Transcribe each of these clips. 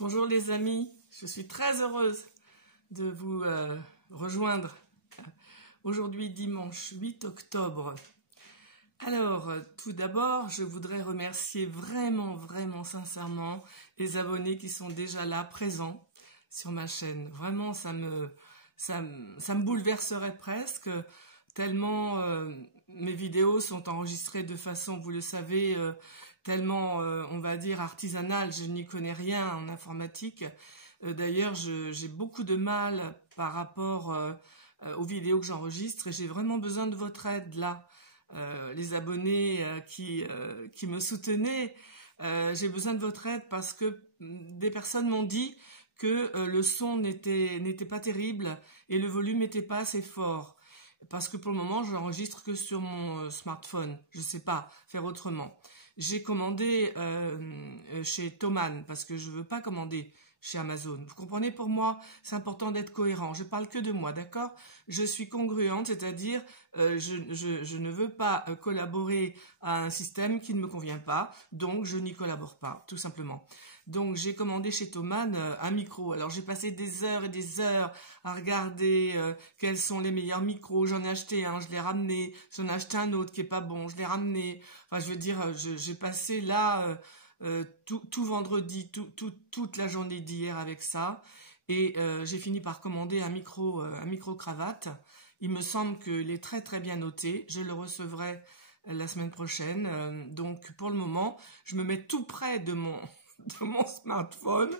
Bonjour les amis, je suis très heureuse de vous rejoindre aujourd'hui dimanche 8 octobre. Alors, tout d'abord, je voudrais remercier vraiment sincèrement les abonnés qui sont déjà là, présents sur ma chaîne. Vraiment, ça me bouleverserait presque, tellement mes vidéos sont enregistrées de façon, vous le savez, tellement, on va dire, artisanale. Je n'y connais rien en informatique. D'ailleurs, j'ai beaucoup de mal par rapport aux vidéos que j'enregistre et j'ai vraiment besoin de votre aide là. Les abonnés qui me soutenaient, j'ai besoin de votre aide parce que des personnes m'ont dit que le son n'était pas terrible et le volume n'était pas assez fort. Parce que pour le moment, je n'enregistre que sur mon smartphone. Je ne sais pas faire autrement. J'ai commandé chez Thomann parce que je ne veux pas commander chez Amazon. Vous comprenez, pour moi, c'est important d'être cohérent. Je parle que de moi, d'accord? Je suis congruente, c'est-à-dire je ne veux pas collaborer à un système qui ne me convient pas, donc je n'y collabore pas, tout simplement. Donc j'ai commandé chez Thomann un micro. Alors j'ai passé des heures et des heures à regarder quels sont les meilleurs micros. J'en ai acheté un, je l'ai ramené. J'en ai acheté un autre qui est pas bon, je l'ai ramené. Enfin, je veux dire, j'ai passé là tout vendredi, toute la journée d'hier avec ça. Et j'ai fini par commander un micro cravate. Il me semble qu'il est très bien noté. Je le recevrai la semaine prochaine. Donc pour le moment, je me mets tout près de mon smartphone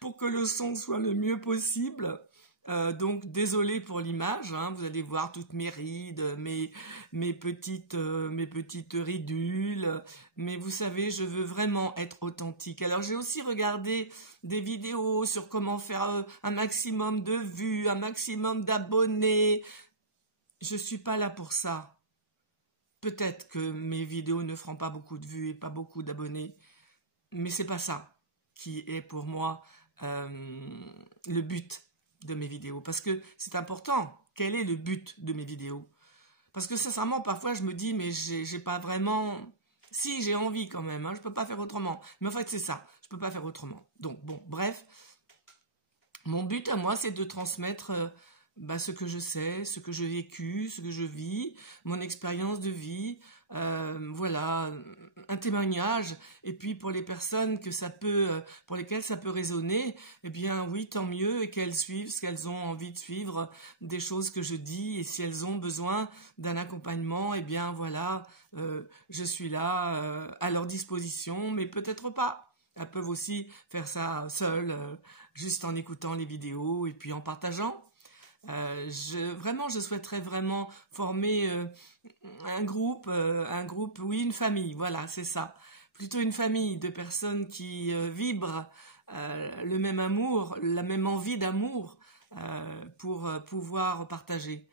pour que le son soit le mieux possible. Donc désolé pour l'image, hein, vous allez voir toutes mes rides, mes petites ridules, mais vous savez, je veux vraiment être authentique. Alors j'ai aussi regardé des vidéos sur comment faire un maximum de vues, un maximum d'abonnés. Je suis pas là pour ça. Peut-être que mes vidéos ne feront pas beaucoup de vues et pas beaucoup d'abonnés, mais c'est pas ça qui est pour moi le but de mes vidéos, parce que c'est important. Quel est le but de mes vidéos? Parce que sincèrement, parfois je me dis, mais j'ai pas vraiment... Si, j'ai envie quand même, hein, je peux pas faire autrement. Mais en fait, c'est ça, je peux pas faire autrement. Donc bon, bref, mon but à moi, c'est de transmettre ce que je sais, ce que j'ai vécu, ce que je vis, mon expérience de vie, voilà, un témoignage. Et puis pour les personnes pour lesquelles ça peut résonner, eh bien oui, tant mieux, et qu'elles suivent ce qu'elles ont envie de suivre, des choses que je dis, et si elles ont besoin d'un accompagnement, eh bien voilà, je suis là à leur disposition, mais peut-être pas. Elles peuvent aussi faire ça seules, juste en écoutant les vidéos et puis en partageant. Je souhaiterais vraiment former un groupe, oui, une famille, voilà, c'est ça. Plutôt une famille de personnes qui vibrent le même amour, la même envie d'amour pour pouvoir partager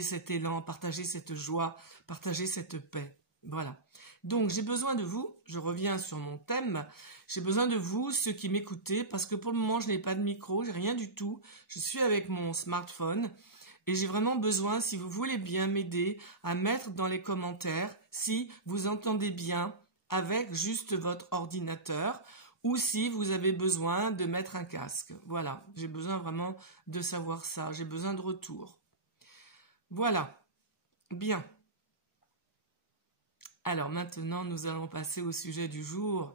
cet élan, partager cette joie, partager cette paix. Voilà. Donc j'ai besoin de vous, je reviens sur mon thème, j'ai besoin de vous, ceux qui m'écoutez, parce que pour le moment je n'ai pas de micro, j'ai rien du tout, je suis avec mon smartphone et j'ai vraiment besoin, si vous voulez bien m'aider, à mettre dans les commentaires si vous entendez bien avec juste votre ordinateur ou si vous avez besoin de mettre un casque. Voilà, j'ai besoin vraiment de savoir ça, j'ai besoin de retour. Voilà, bien. Alors maintenant, nous allons passer au sujet du jour,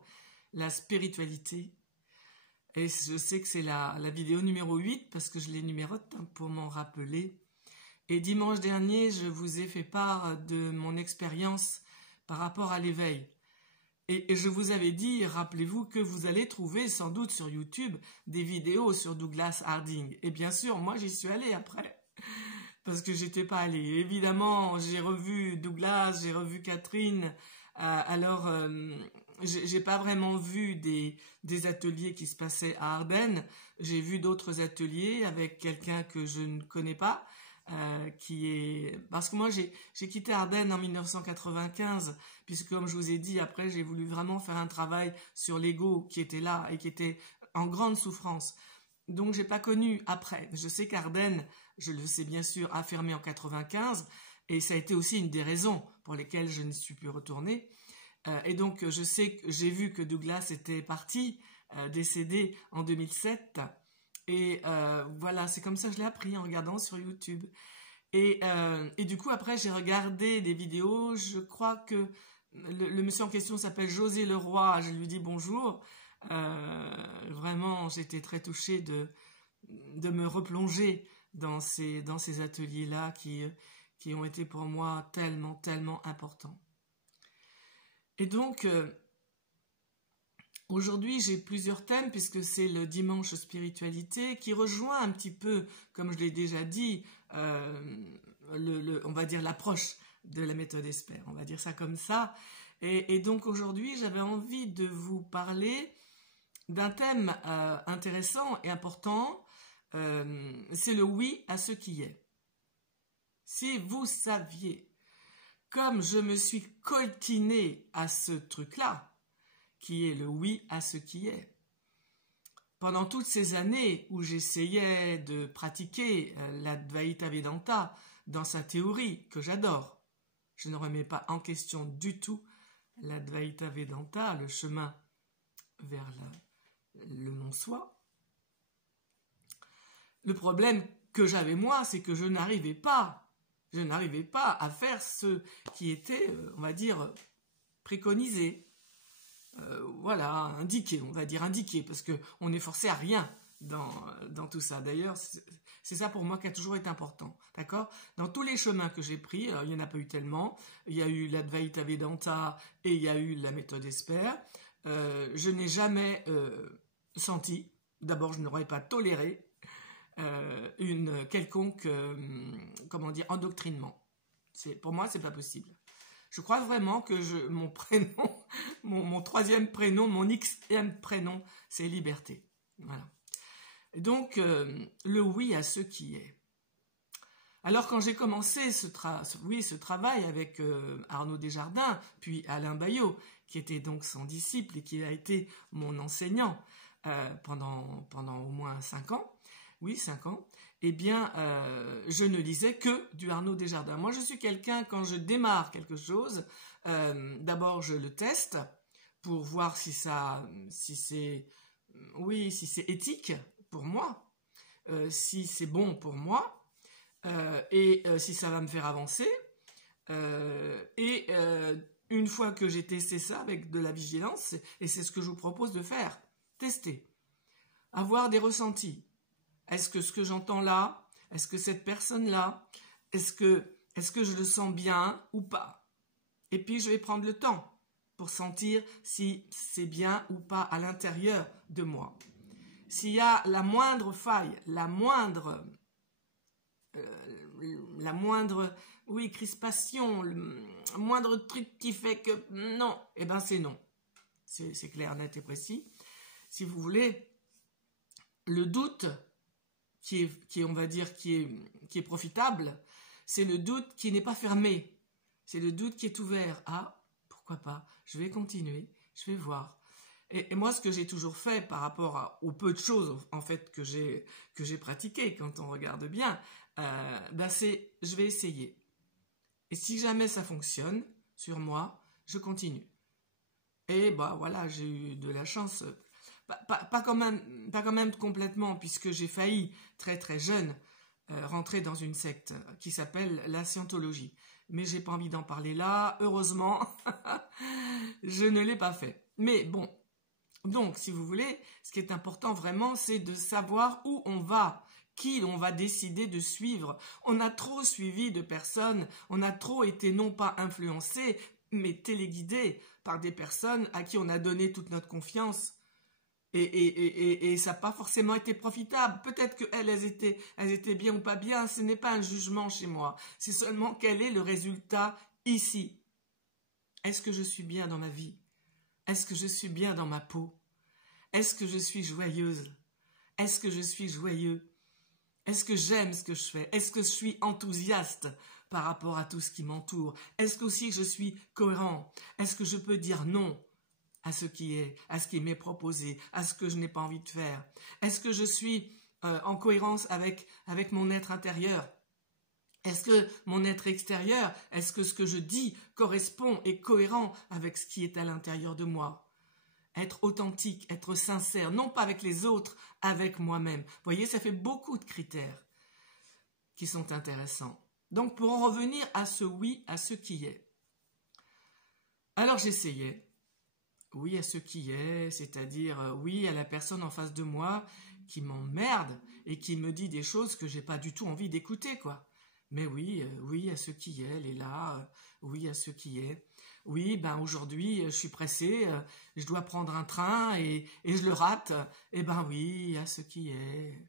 la spiritualité. Et je sais que c'est la vidéo numéro 8, parce que je les numérote pour m'en rappeler. Et dimanche dernier, je vous ai fait part de mon expérience par rapport à l'éveil. Et je vous avais dit, rappelez-vous, que vous allez trouver sans doute sur YouTube des vidéos sur Douglas Harding. Et bien sûr, moi j'y suis allée après. Parce que j'étais pas allée. Évidemment, j'ai revu Douglas, j'ai revu Catherine. Alors, j'ai pas vraiment vu des ateliers qui se passaient à Ardennes. J'ai vu d'autres ateliers avec quelqu'un que je ne connais pas, parce que moi j'ai quitté Ardennes en 1995, puisque comme je vous ai dit, après j'ai voulu vraiment faire un travail sur l'ego qui était là et qui était en grande souffrance. Donc j'ai pas connu après. Je sais qu'Ardennes, je le sais bien sûr, a fermé en 95 et ça a été aussi une des raisons pour lesquelles je ne suis plus retournée. Et donc, j'ai vu que Douglas était parti, décédé en 2007. Et voilà, c'est comme ça que je l'ai appris en regardant sur YouTube. Et du coup, après, j'ai regardé des vidéos. Je crois que le monsieur en question s'appelle José Leroy. Je lui dis bonjour. Vraiment, j'étais très touchée de me replonger dans ces ateliers-là qui ont été pour moi tellement, tellement importants. Et donc, aujourd'hui, j'ai plusieurs thèmes puisque c'est le dimanche spiritualité qui rejoint un petit peu, comme je l'ai déjà dit, on va dire l'approche de la méthode Esper, on va dire ça comme ça. Et donc aujourd'hui, j'avais envie de vous parler d'un thème intéressant et important, c'est le oui à ce qui est. Si vous saviez, comme je me suis coltinée à ce truc-là, qui est le oui à ce qui est. Pendant toutes ces années où j'essayais de pratiquer l'Advaita Vedanta dans sa théorie, que j'adore, je ne remets pas en question du tout l'Advaita Vedanta, le chemin vers le non-soi. Le problème que j'avais moi, c'est que je n'arrivais pas à faire ce qui était, on va dire, préconisé. Voilà, indiqué, on va dire indiqué, parce qu'on n'est forcé à rien dans tout ça. D'ailleurs, c'est ça pour moi qui a toujours été important, d'accord? Dans tous les chemins que j'ai pris, alors il n'y en a pas eu tellement, il y a eu l'Advaita Vedanta et il y a eu la méthode Esper, je n'ai jamais senti, d'abord je n'aurais pas toléré une quelconque, comment dire, endoctrinement. Pour moi, c'est pas possible. Je crois vraiment que mon prénom, mon troisième prénom, mon xème prénom, c'est liberté. Voilà. Et donc, le oui à ce qui est. Alors, quand j'ai commencé ce travail avec Arnaud Desjardins, puis Alain Bayot, qui était donc son disciple et qui a été mon enseignant pendant au moins 5 ans, oui, 5 ans, eh bien, je ne lisais que du Arnaud Desjardins. Moi, je suis quelqu'un, quand je démarre quelque chose, d'abord, je le teste pour voir si c'est éthique pour moi, si c'est bon pour moi, et si ça va me faire avancer. Une fois que j'ai testé ça avec de la vigilance, et c'est ce que je vous propose de faire, tester, avoir des ressentis. Est-ce que ce que j'entends là, est-ce que cette personne-là, est-ce que je le sens bien ou pas? Et puis je vais prendre le temps pour sentir si c'est bien ou pas à l'intérieur de moi. S'il y a la moindre faille, la moindre crispation, le moindre truc qui fait que non, eh ben c'est non. C'est clair, net et précis. Si vous voulez, le doute qui est profitable, c'est le doute qui n'est pas fermé. C'est le doute qui est ouvert. Ah, pourquoi pas? Je vais continuer, je vais voir. Et moi, ce que j'ai toujours fait par rapport aux peu de choses en fait que j'ai pratiquées, quand on regarde bien, c'est je vais essayer. Et si jamais ça fonctionne sur moi, je continue. Et voilà, j'ai eu de la chance. Pas quand même complètement, puisque j'ai failli très très jeune rentrer dans une secte qui s'appelle la scientologie. Mais j'ai pas envie d'en parler là, heureusement, je ne l'ai pas fait. Mais bon, donc si vous voulez, ce qui est important vraiment, c'est de savoir où on va, qui on va décider de suivre. On a trop suivi de personnes, on a trop été non pas influencés, mais téléguidés par des personnes à qui on a donné toute notre confiance. Et ça n'a pas forcément été profitable. Peut-être qu'elles étaient bien ou pas bien. Ce n'est pas un jugement chez moi. C'est seulement quel est le résultat ici. Est-ce que je suis bien dans ma vie? Est-ce que je suis bien dans ma peau? Est-ce que je suis joyeuse? Est-ce que je suis joyeux? Est-ce que j'aime ce que je fais? Est-ce que je suis enthousiaste par rapport à tout ce qui m'entoure? Est-ce qu'aussi je suis cohérent? Est-ce que je peux dire non à ce qui m'est proposé, à ce que je n'ai pas envie de faire? Est-ce que je suis en cohérence avec mon être intérieur? Est-ce que mon être extérieur, est-ce que ce que je dis correspond et cohérent avec ce qui est à l'intérieur de moi? Être authentique, être sincère, non pas avec les autres, avec moi-même. Vous voyez, ça fait beaucoup de critères qui sont intéressants. Donc, pour en revenir à ce oui, à ce qui est. Alors, j'essayais. Oui à ce qui est, c'est-à-dire oui à la personne en face de moi qui m'emmerde et qui me dit des choses que j'ai pas du tout envie d'écouter, quoi. Mais oui, oui à ce qui est, elle est là, oui à ce qui est. Oui, ben aujourd'hui, je suis pressée, je dois prendre un train et je le rate. Eh ben oui, à ce qui est.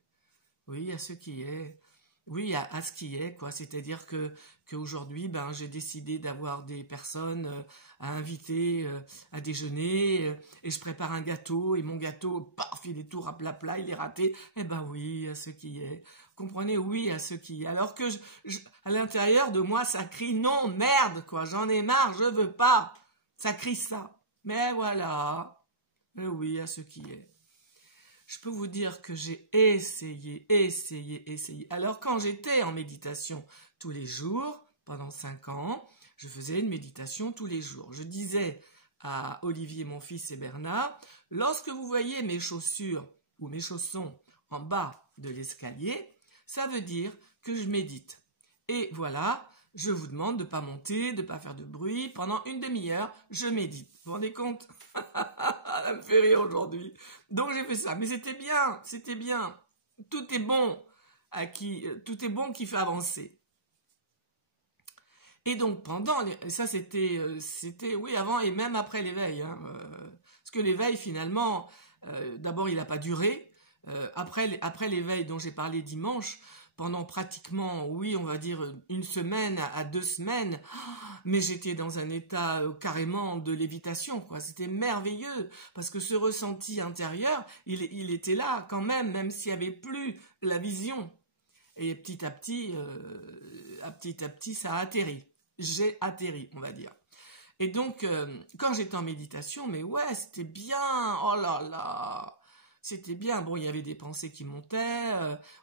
Oui, à ce qui est. Oui, à ce qui est, quoi. C'est-à-dire qu'aujourd'hui, ben, j'ai décidé d'avoir des personnes à inviter à déjeuner et je prépare un gâteau et mon gâteau, paf, il est tout rapla-pla, il est raté. Eh ben oui, à ce qui est. Comprenez, oui, à ce qui est. Alors que à l'intérieur de moi, ça crie non, merde, quoi. J'en ai marre, je veux pas. Ça crie ça. Mais voilà. Oui, à ce qui est. Je peux vous dire que j'ai essayé. Alors quand j'étais en méditation tous les jours, pendant 5 ans, je faisais une méditation tous les jours. Je disais à Olivier, mon fils et Bernard, lorsque vous voyez mes chaussures ou mes chaussons en bas de l'escalier, ça veut dire que je médite. Et voilà, je vous demande de ne pas monter, de ne pas faire de bruit. Pendant une demi-heure, je médite. Vous vous rendez compte? Ça me fait rire aujourd'hui. Donc j'ai fait ça. Mais c'était bien, c'était bien. Tout est bon tout est bon qui fait avancer. Et donc ça c'était, oui, avant et même après l'éveil. Hein, parce que l'éveil finalement, d'abord il n'a pas duré. Après l'éveil dont j'ai parlé dimanche, pendant pratiquement, oui, on va dire 1 semaine à 2 semaines, mais j'étais dans un état carrément de lévitation, quoi. C'était merveilleux, parce que ce ressenti intérieur, il était là quand même s'il n'y avait plus la vision. Et petit à petit, ça a atterri. J'ai atterri, on va dire. Et donc, quand j'étais en méditation, mais ouais, c'était bien, oh là là, c'était bien. Bon, il y avait des pensées qui montaient,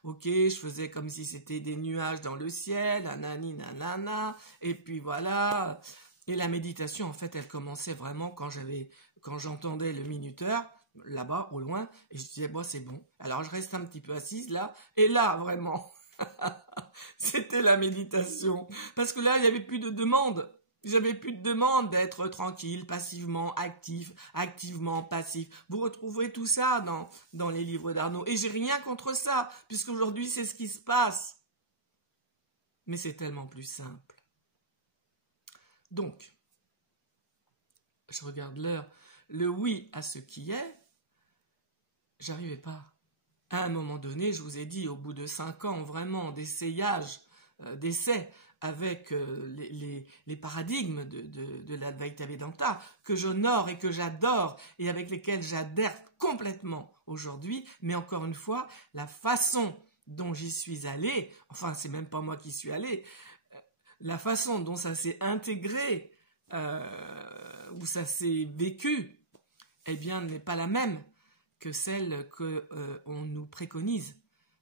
ok, je faisais comme si c'était des nuages dans le ciel, nanani, nanana, et puis voilà. Et la méditation, en fait, elle commençait vraiment quand j'entendais le minuteur, là-bas, au loin, et je disais, bon, c'est bon. Alors, je reste un petit peu assise là, et là, vraiment, c'était la méditation. Parce que là, il n'y avait plus de demande. J'avais plus de demande d'être tranquille, passivement actif, activement passif. Vous retrouverez tout ça dans les livres d'Arnaud. Et j'ai rien contre ça, puisqu'aujourd'hui, c'est ce qui se passe. Mais c'est tellement plus simple. Donc, je regarde l'heure. Le oui à ce qui est, j'arrivais pas. À un moment donné, je vous ai dit, au bout de 5 ans, vraiment, d'essais, avec les paradigmes de l'Advaita Vedanta, que j'honore et que j'adore, et avec lesquels j'adhère complètement aujourd'hui, mais encore une fois, la façon dont j'y suis allé, enfin, c'est même pas moi qui suis allé, la façon dont ça s'est intégré, où ça s'est vécu, eh bien, n'est pas la même que celle qu'on nous préconise.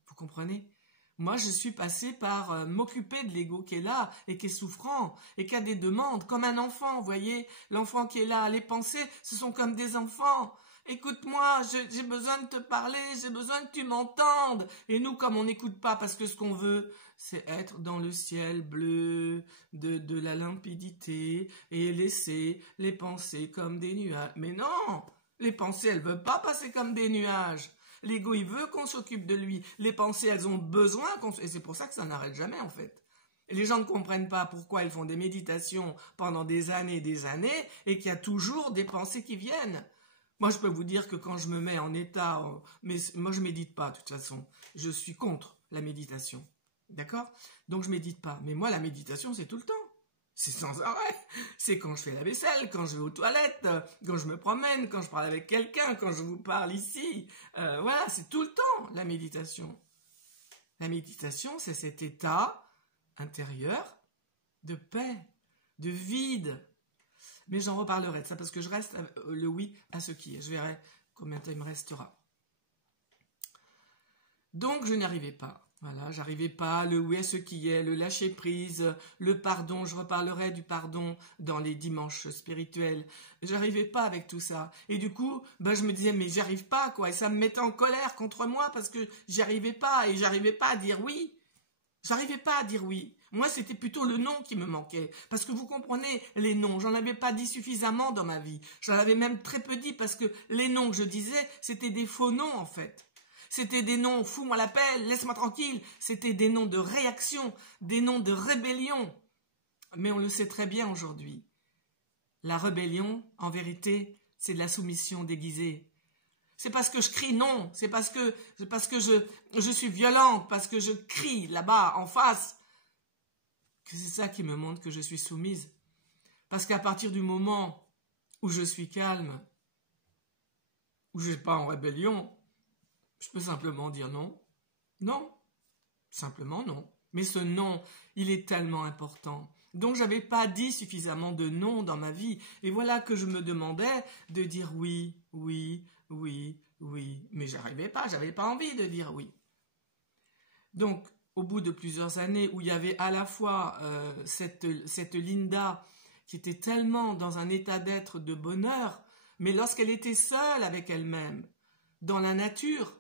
Vous comprenez ? Moi, je suis passée par m'occuper de l'ego qui est là et qui est souffrant et qui a des demandes, comme un enfant, vous voyez, l'enfant qui est là, les pensées, ce sont comme des enfants. Écoute-moi, j'ai besoin de te parler, j'ai besoin que tu m'entendes. Et nous, comme on n'écoute pas parce que ce qu'on veut, c'est être dans le ciel bleu de la limpidité et laisser les pensées comme des nuages. Mais non, les pensées, elles ne veulent pas passer comme des nuages. L'ego, il veut qu'on s'occupe de lui. Les pensées, elles ont besoin et c'est pour ça que ça n'arrête jamais, en fait. Et les gens ne comprennent pas pourquoi ils font des méditations pendant des années et qu'il y a toujours des pensées qui viennent. Moi, je peux vous dire que quand je me mets en état... Mais moi, je médite pas, de toute façon. Je suis contre la méditation. D'accord ? Donc, je médite pas. Mais moi, la méditation, c'est tout le temps. C'est sans arrêt. C'est quand je fais la vaisselle, quand je vais aux toilettes, quand je me promène, quand je parle avec quelqu'un, quand je vous parle ici. Voilà, c'est tout le temps la méditation. La méditation, c'est cet état intérieur de paix, de vide. Mais j'en reparlerai de ça parce que je reste le oui à ce qui est. Je verrai combien de temps il me restera. Donc, je n'y arrivais pas. Voilà, j'arrivais pas, le oui à ce qui est, le lâcher prise, le pardon, je reparlerai du pardon dans les dimanches spirituels. J'arrivais pas avec tout ça. Et du coup, je me disais, mais j'y arrive pas, quoi. Et ça me mettait en colère contre moi parce que j'y arrivais pas et j'arrivais pas à dire oui. J'arrivais pas à dire oui. Moi, c'était plutôt le non qui me manquait. Parce que vous comprenez, les noms, j'en avais pas dit suffisamment dans ma vie. J'en avais même très peu dit parce que les noms que je disais, c'était des faux noms, en fait. C'était des noms, fous-moi la paix, laisse-moi tranquille. C'était des noms de réaction, des noms de rébellion. Mais on le sait très bien aujourd'hui. La rébellion, en vérité, c'est de la soumission déguisée. C'est parce que je crie non, c'est parce que je suis violente, parce que je crie là-bas, en face, que c'est ça qui me montre que je suis soumise. Parce qu'à partir du moment où je suis calme, où je n'ai pas en rébellion, je peux simplement dire non. Non. Simplement non. Mais ce non, il est tellement important. Donc je n'avais pas dit suffisamment de non dans ma vie. Et voilà que je me demandais de dire oui, oui, oui, oui. Mais j'arrivais pas, j'avais pas envie de dire oui. Donc, au bout de plusieurs années où il y avait à la fois cette Linda qui était tellement dans un état d'être de bonheur, mais lorsqu'elle était seule avec elle-même, dans la nature,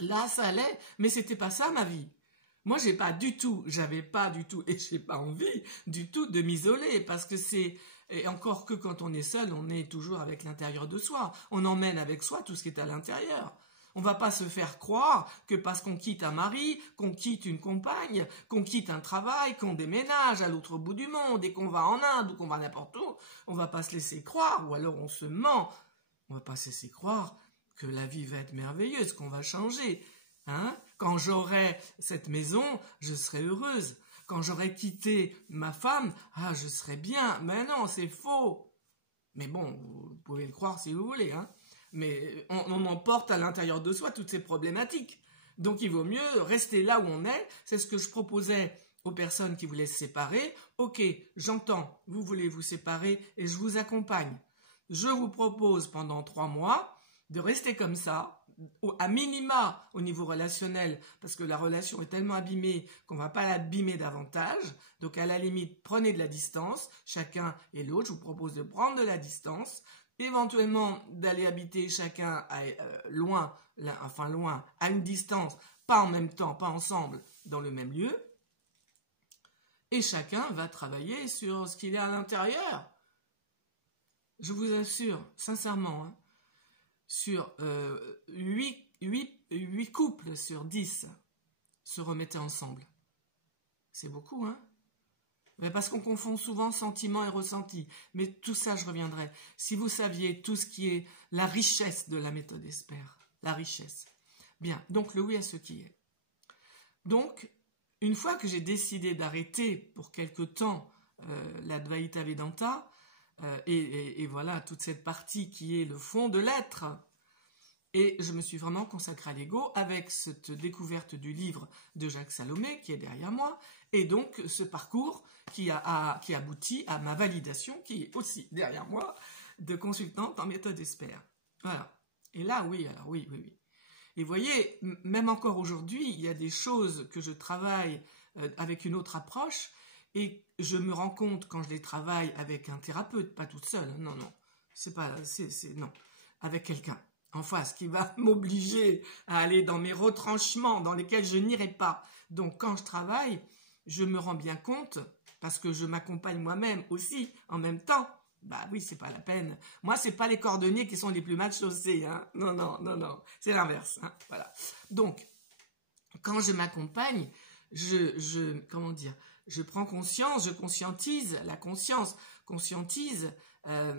là ça allait, mais c'était pas ça ma vie. Moi j'avais pas du tout, et j'ai pas envie du tout de m'isoler, parce que et encore que quand on est seul, on est toujours avec l'intérieur de soi, on emmène avec soi tout ce qui est à l'intérieur. On va pas se faire croire que parce qu'on quitte un mari, qu'on quitte une compagne, qu'on quitte un travail, qu'on déménage à l'autre bout du monde et qu'on va en Inde ou qu'on va n'importe où, on va pas se laisser croire, ou alors on se ment, on va pas se laisser croire que la vie va être merveilleuse, qu'on va changer. Hein? Quand j'aurai cette maison, je serai heureuse. Quand j'aurai quitté ma femme, je serai bien. Mais non, c'est faux. Mais bon, vous pouvez le croire si vous voulez, hein. Mais on emporte à l'intérieur de soi toutes ces problématiques. Donc il vaut mieux rester là où on est. C'est ce que je proposais aux personnes qui voulaient se séparer. Ok, j'entends, vous voulez vous séparer et je vous accompagne. Je vous propose pendant 3 mois de rester comme ça, à minima au niveau relationnel, parce que la relation est tellement abîmée qu'on ne va pas l'abîmer davantage. Donc à la limite, prenez de la distance, chacun et l'autre. Je vous propose de prendre de la distance, éventuellement d'aller habiter chacun loin, à une distance, pas en même temps, pas ensemble, dans le même lieu. Et chacun va travailler sur ce qu'il est à l'intérieur. Je vous assure, sincèrement, hein, sur 8 couples sur 10 se remettaient ensemble. C'est beaucoup, hein? Mais parce qu'on confond souvent sentiment et ressenti. Mais tout ça, je reviendrai. Si vous saviez tout ce qui est la richesse de la méthode Esper, la richesse. Bien, donc le oui à ce qui est. Donc, une fois que j'ai décidé d'arrêter pour quelque temps l'Advaita Vedanta, et voilà toute cette partie qui est le fond de l'être, et je me suis vraiment consacrée à l'ego avec cette découverte du livre de Jacques Salomé qui est derrière moi, et donc ce parcours qui aboutit à ma validation qui est aussi derrière moi de consultante en méthode Esper. Voilà. Et là, oui. Et vous voyez, même encore aujourd'hui, il y a des choses que je travaille avec une autre approche, et je me rends compte quand je les travaille avec un thérapeute, pas toute seule, non, non, avec quelqu'un en face qui va m'obliger à aller dans mes retranchements dans lesquels je n'irai pas. Donc quand je travaille, je me rends bien compte, parce que je m'accompagne moi-même aussi en même temps. Bah oui, c'est pas la peine. Moi, c'est pas les cordonniers qui sont les plus mal chaussés, hein. Non, c'est l'inverse, hein. Voilà. Donc, quand je m'accompagne, je prends conscience, je conscientise, la conscience conscientise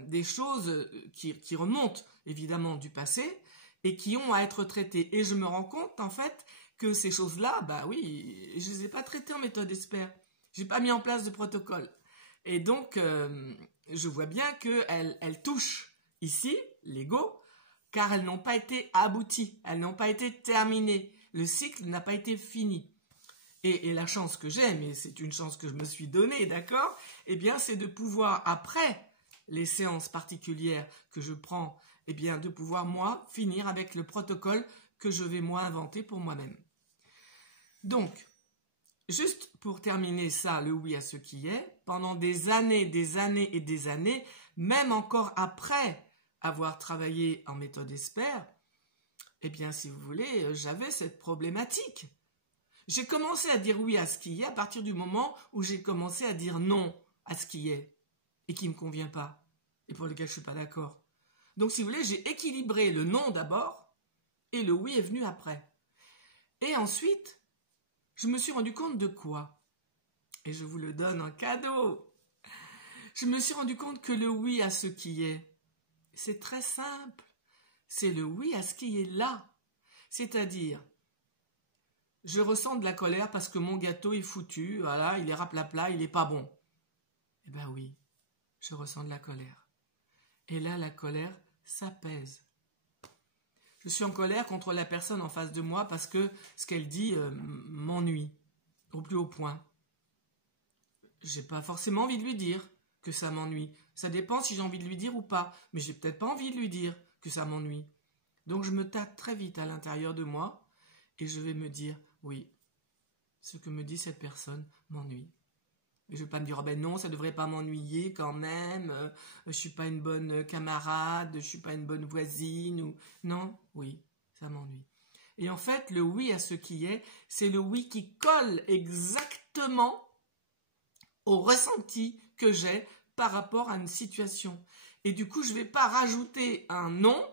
des choses qui remontent évidemment du passé et qui ont à être traitées. Et je me rends compte en fait que ces choses-là, bah oui, je les ai pas traitées en méthode Esper. J'ai pas mis en place de protocole. Et donc, je vois bien qu'elles touchent ici l'ego, car elles n'ont pas été abouties, elles n'ont pas été terminées. Le cycle n'a pas été fini. Et la chance que j'ai, mais c'est une chance que je me suis donnée, d'accord? Eh bien, c'est de pouvoir, après les séances particulières que je prends, eh bien, de pouvoir, moi, finir avec le protocole que je vais, moi, inventer pour moi-même. Donc, juste pour terminer ça, le oui à ce qui est, pendant des années et des années, même encore après avoir travaillé en méthode ESPER, eh bien, si vous voulez, j'avais cette problématique. J'ai commencé à dire oui à ce qui est à partir du moment où j'ai commencé à dire non à ce qui est et qui ne me convient pas et pour lequel je ne suis pas d'accord. Donc, si vous voulez, j'ai équilibré le non d'abord et le oui est venu après. Et ensuite, je me suis rendu compte de quoi? Et je vous le donne en cadeau. Je me suis rendu compte que le oui à ce qui est, c'est très simple. C'est le oui à ce qui est là. C'est-à-dire, je ressens de la colère parce que mon gâteau est foutu, voilà, il est raplapla, il n'est pas bon. Eh bien oui, je ressens de la colère. Et là, la colère s'apaise. Je suis en colère contre la personne en face de moi parce que ce qu'elle dit m'ennuie, au plus haut point. J'ai pas forcément envie de lui dire que ça m'ennuie. Ça dépend si j'ai envie de lui dire ou pas, mais j'ai peut-être pas envie de lui dire que ça m'ennuie. Donc je me tâte très vite à l'intérieur de moi et je vais me dire, oui, ce que me dit cette personne m'ennuie. Et je ne vais pas me dire, oh ben non, ça ne devrait pas m'ennuyer quand même, je ne suis pas une bonne camarade, je ne suis pas une bonne voisine, ou... Non, oui, ça m'ennuie. Et en fait, le oui à ce qui est, c'est le oui qui colle exactement au ressenti que j'ai par rapport à une situation. Et du coup, je ne vais pas rajouter un non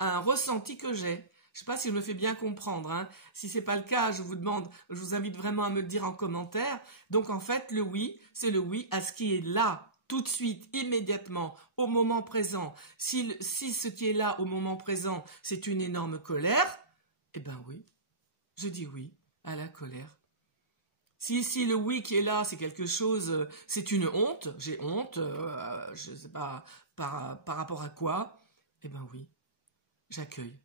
à un ressenti que j'ai. Je ne sais pas si je me fais bien comprendre. Hein. Si ce n'est pas le cas, je vous invite vraiment à me le dire en commentaire. Donc en fait, le oui, c'est le oui à ce qui est là, tout de suite, immédiatement, au moment présent. Si ce qui est là, au moment présent, c'est une énorme colère, eh bien oui, je dis oui à la colère. Si le oui qui est là, c'est quelque chose, c'est une honte, j'ai honte, je ne sais pas par rapport à quoi, eh bien oui, j'accueille.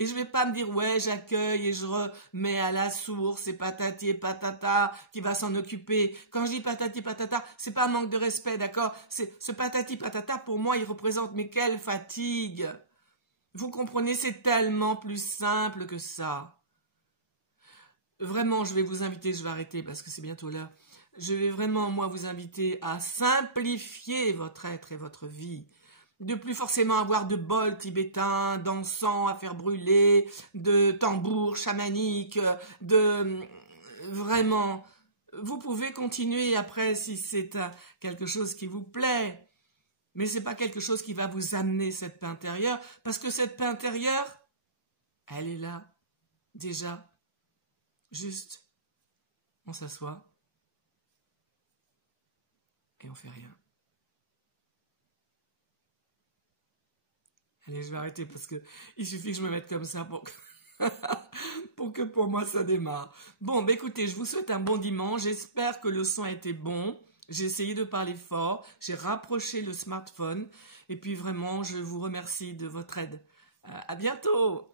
Et je ne vais pas me dire, ouais, j'accueille et je remets à la source et patati et patata qui va s'en occuper. Quand je dis patati patata, c'est pas un manque de respect, d'accord? Ce patati patata, pour moi, il représente, mais quelle fatigue! Vous comprenez, c'est tellement plus simple que ça. Vraiment, je vais vous inviter, je vais arrêter parce que c'est bientôt l'heure. Je vais vraiment, moi, vous inviter à simplifier votre être et votre vie. De plus forcément avoir de bols tibétains, d'encens à faire brûler, de tambours chamaniques, vraiment, vous pouvez continuer après si c'est quelque chose qui vous plaît, mais c'est pas quelque chose qui va vous amener cette paix intérieure, parce que cette paix intérieure, elle est là, déjà, juste, on s'assoit et on fait rien. Allez, je vais arrêter parce que il suffit que je me mette comme ça pour que pour moi ça démarre. Bon, bah écoutez, je vous souhaite un bon dimanche. J'espère que le son a été bon. J'ai essayé de parler fort. J'ai rapproché le smartphone. Et puis vraiment, je vous remercie de votre aide. À bientôt!